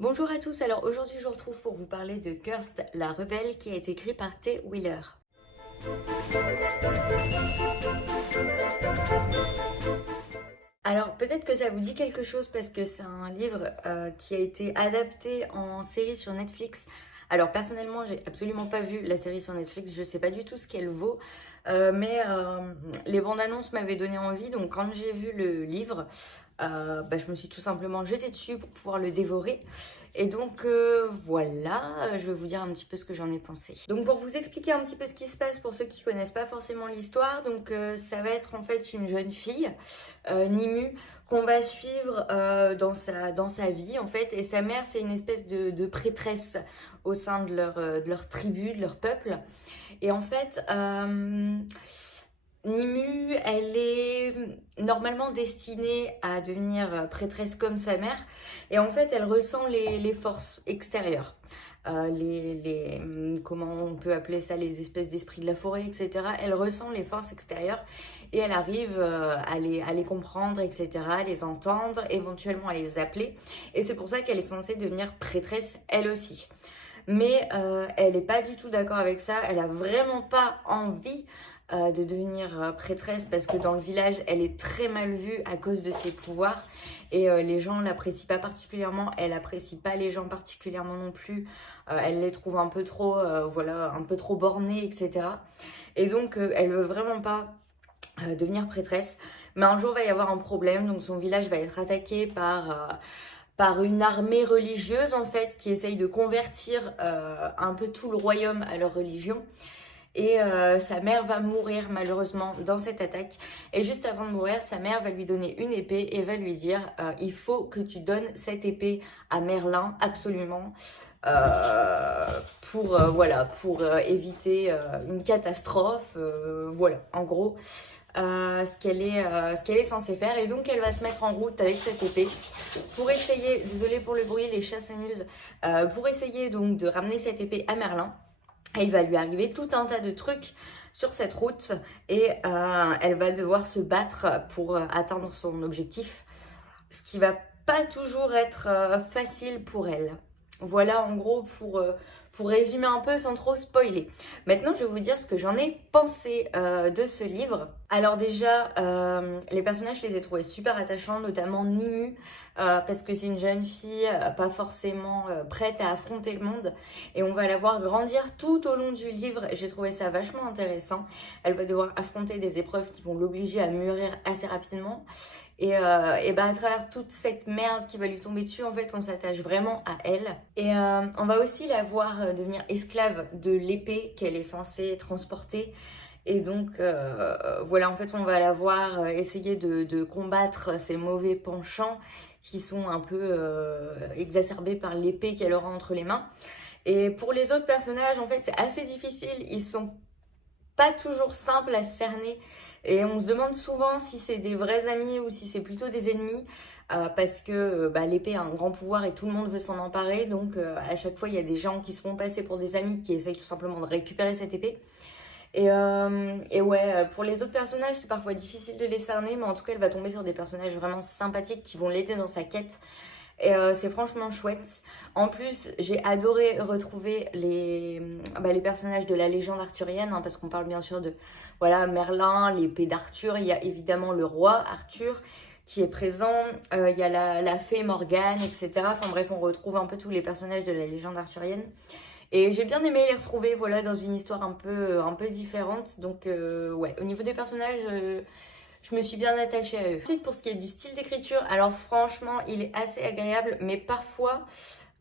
Bonjour à tous, alors aujourd'hui je vous retrouve pour vous parler de Cursed, la rebelle qui a été écrit par T. Wheeler. Alors peut-être que ça vous dit quelque chose parce que c'est un livre qui a été adapté en série sur Netflix. Alors personnellement j'ai absolument pas vu la série sur Netflix, je sais pas du tout ce qu'elle vaut, mais les bandes annonces m'avaient donné envie, donc quand j'ai vu le livre, je me suis tout simplement jetée dessus pour pouvoir le dévorer. Et donc voilà, je vais vous dire un petit peu ce que j'en ai pensé. Donc pour vous expliquer un petit peu ce qui se passe pour ceux qui connaissent pas forcément l'histoire, donc ça va être en fait une jeune fille, Nimu, qu'on va suivre dans sa vie en fait. Et sa mère c'est une espèce de prêtresse au sein de leur tribu, de leur peuple. Et en fait, Nimu, elle est normalement destinée à devenir prêtresse comme sa mère, et en fait, elle ressent les forces extérieures. Comment on peut appeler ça, les espèces d'esprits de la forêt, etc. Elle ressent les forces extérieures et elle arrive à les comprendre, etc., à les entendre, éventuellement à les appeler. Et c'est pour ça qu'elle est censée devenir prêtresse elle aussi. Mais elle n'est pas du tout d'accord avec ça, elle a vraiment pas envie de devenir prêtresse parce que dans le village elle est très mal vue à cause de ses pouvoirs et les gens l'apprécient pas particulièrement, elle apprécie pas les gens particulièrement non plus, elle les trouve un peu trop un peu trop bornés, etc. Et donc elle veut vraiment pas devenir prêtresse. Mais un jour va y avoir un problème, donc son village va être attaqué par une armée religieuse en fait qui essaye de convertir un peu tout le royaume à leur religion. Et sa mère va mourir malheureusement dans cette attaque. Et juste avant de mourir, sa mère va lui donner une épée et va lui dire il faut que tu donnes cette épée à Merlin absolument pour éviter une catastrophe. Voilà, en gros. Ce qu'elle est censée faire, et donc elle va se mettre en route avec cette épée pour essayer, désolé pour le bruit, les chats s'amusent, pour essayer donc de ramener cette épée à Merlin. Et il va lui arriver tout un tas de trucs sur cette route et elle va devoir se battre pour atteindre son objectif, ce qui va pas toujours être facile pour elle. Voilà en gros pour résumer un peu sans trop spoiler. Maintenant je vais vous dire ce que j'en ai pensé de ce livre. Alors déjà, les personnages je les ai trouvés super attachants, notamment Nimu, parce que c'est une jeune fille pas forcément prête à affronter le monde, et on va la voir grandir tout au long du livre. J'ai trouvé ça vachement intéressant. Elle va devoir affronter des épreuves qui vont l'obliger à mûrir assez rapidement. Et à travers toute cette merde qui va lui tomber dessus, en fait, on s'attache vraiment à elle. Et on va aussi la voir devenir esclave de l'épée qu'elle est censée transporter. Et donc, voilà, en fait, on va la voir essayer de combattre ses mauvais penchants qui sont un peu exacerbés par l'épée qu'elle aura entre les mains. Et pour les autres personnages, en fait, c'est assez difficile. Ils sont pas toujours simples à cerner. Et on se demande souvent si c'est des vrais amis ou si c'est plutôt des ennemis. Parce que l'épée a un grand pouvoir et tout le monde veut s'en emparer. Donc à chaque fois, il y a des gens qui se font passer pour des amis qui essayent tout simplement de récupérer cette épée. Et ouais, pour les autres personnages, c'est parfois difficile de les cerner, mais en tout cas, elle va tomber sur des personnages vraiment sympathiques qui vont l'aider dans sa quête. Et c'est franchement chouette. En plus, j'ai adoré retrouver les personnages de la légende arthurienne, hein, parce qu'on parle bien sûr de voilà, Merlin, l'épée d'Arthur. Il y a évidemment le roi Arthur qui est présent. Il y a la fée Morgane, etc. Enfin bref, on retrouve un peu tous les personnages de la légende arthurienne. Et j'ai bien aimé les retrouver, voilà, dans une histoire un peu différente. Donc ouais, au niveau des personnages, je me suis bien attachée à eux. Ensuite, pour ce qui est du style d'écriture, alors franchement, il est assez agréable, mais parfois,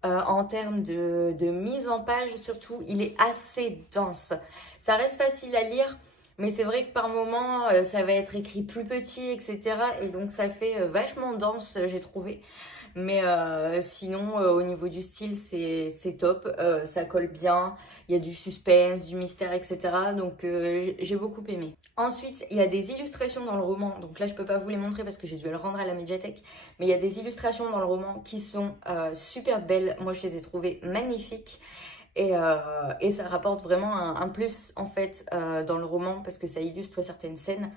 en termes de mise en page surtout, il est assez dense. Ça reste facile à lire, mais c'est vrai que par moments, ça va être écrit plus petit, etc. Et donc ça fait vachement dense, j'ai trouvé. Mais sinon, au niveau du style, c'est top. Ça colle bien. Il y a du suspense, du mystère, etc. Donc, j'ai beaucoup aimé. Ensuite, il y a des illustrations dans le roman. Donc là, je peux pas vous les montrer parce que j'ai dû le rendre à la médiathèque. Mais il y a des illustrations dans le roman qui sont super belles. Moi, je les ai trouvées magnifiques. Et ça rapporte vraiment un plus, en fait, dans le roman parce que ça illustre certaines scènes.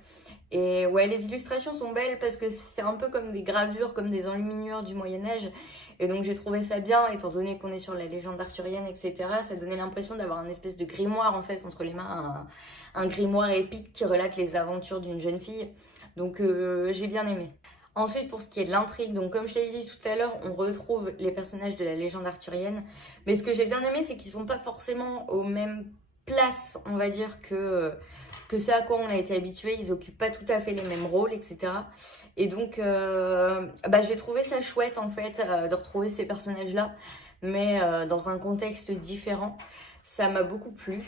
Et ouais, les illustrations sont belles parce que c'est un peu comme des gravures, comme des enluminures du Moyen-Âge. Et donc j'ai trouvé ça bien, étant donné qu'on est sur la légende arthurienne, etc. Ça donnait l'impression d'avoir un espèce de grimoire en fait entre les mains, un grimoire épique qui relate les aventures d'une jeune fille. Donc j'ai bien aimé. Ensuite, pour ce qui est de l'intrigue, donc comme je l'ai dit tout à l'heure, on retrouve les personnages de la légende arthurienne. Mais ce que j'ai bien aimé, c'est qu'ils sont pas forcément aux mêmes places, on va dire, que ce à quoi on a été habitué. Ils occupent pas tout à fait les mêmes rôles, etc. Et donc, j'ai trouvé ça chouette, en fait, de retrouver ces personnages-là, mais dans un contexte différent. Ça m'a beaucoup plu.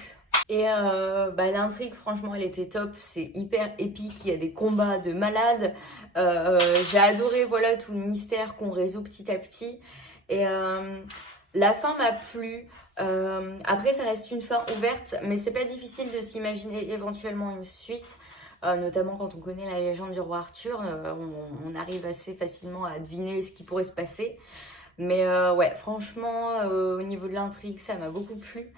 Et l'intrigue, franchement, elle était top. C'est hyper épique. Il y a des combats de malades. J'ai adoré, voilà, tout le mystère qu'on résout petit à petit. Et la fin m'a plu. Après, ça reste une fin ouverte, mais c'est pas difficile de s'imaginer éventuellement une suite. Notamment quand on connaît la légende du roi Arthur, on arrive assez facilement à deviner ce qui pourrait se passer. Mais ouais, franchement, au niveau de l'intrigue, ça m'a beaucoup plu.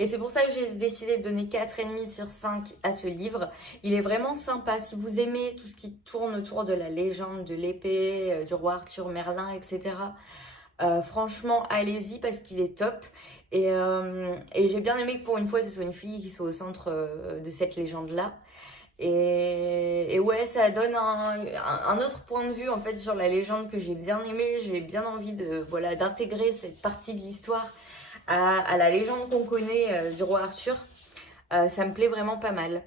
Et c'est pour ça que j'ai décidé de donner 4,5 sur 5 à ce livre. Il est vraiment sympa. Si vous aimez tout ce qui tourne autour de la légende, de l'épée, du roi Arthur, Merlin, etc. Franchement, allez-y parce qu'il est top. Et j'ai bien aimé que pour une fois, ce soit une fille qui soit au centre de cette légende-là. Et ouais, ça donne un autre point de vue en fait sur la légende que j'ai bien aimé. J'ai bien envie d'intégrer cette partie de l'histoire à la légende qu'on connaît du roi Arthur. Ça me plaît vraiment pas mal.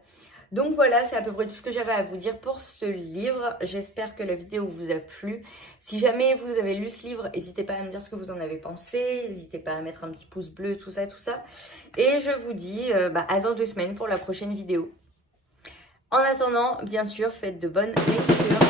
Donc voilà, c'est à peu près tout ce que j'avais à vous dire pour ce livre. J'espère que la vidéo vous a plu. Si jamais vous avez lu ce livre, n'hésitez pas à me dire ce que vous en avez pensé. N'hésitez pas à mettre un petit pouce bleu, tout ça, tout ça. Et je vous dis à dans 2 semaines pour la prochaine vidéo. En attendant, bien sûr, faites de bonnes lectures.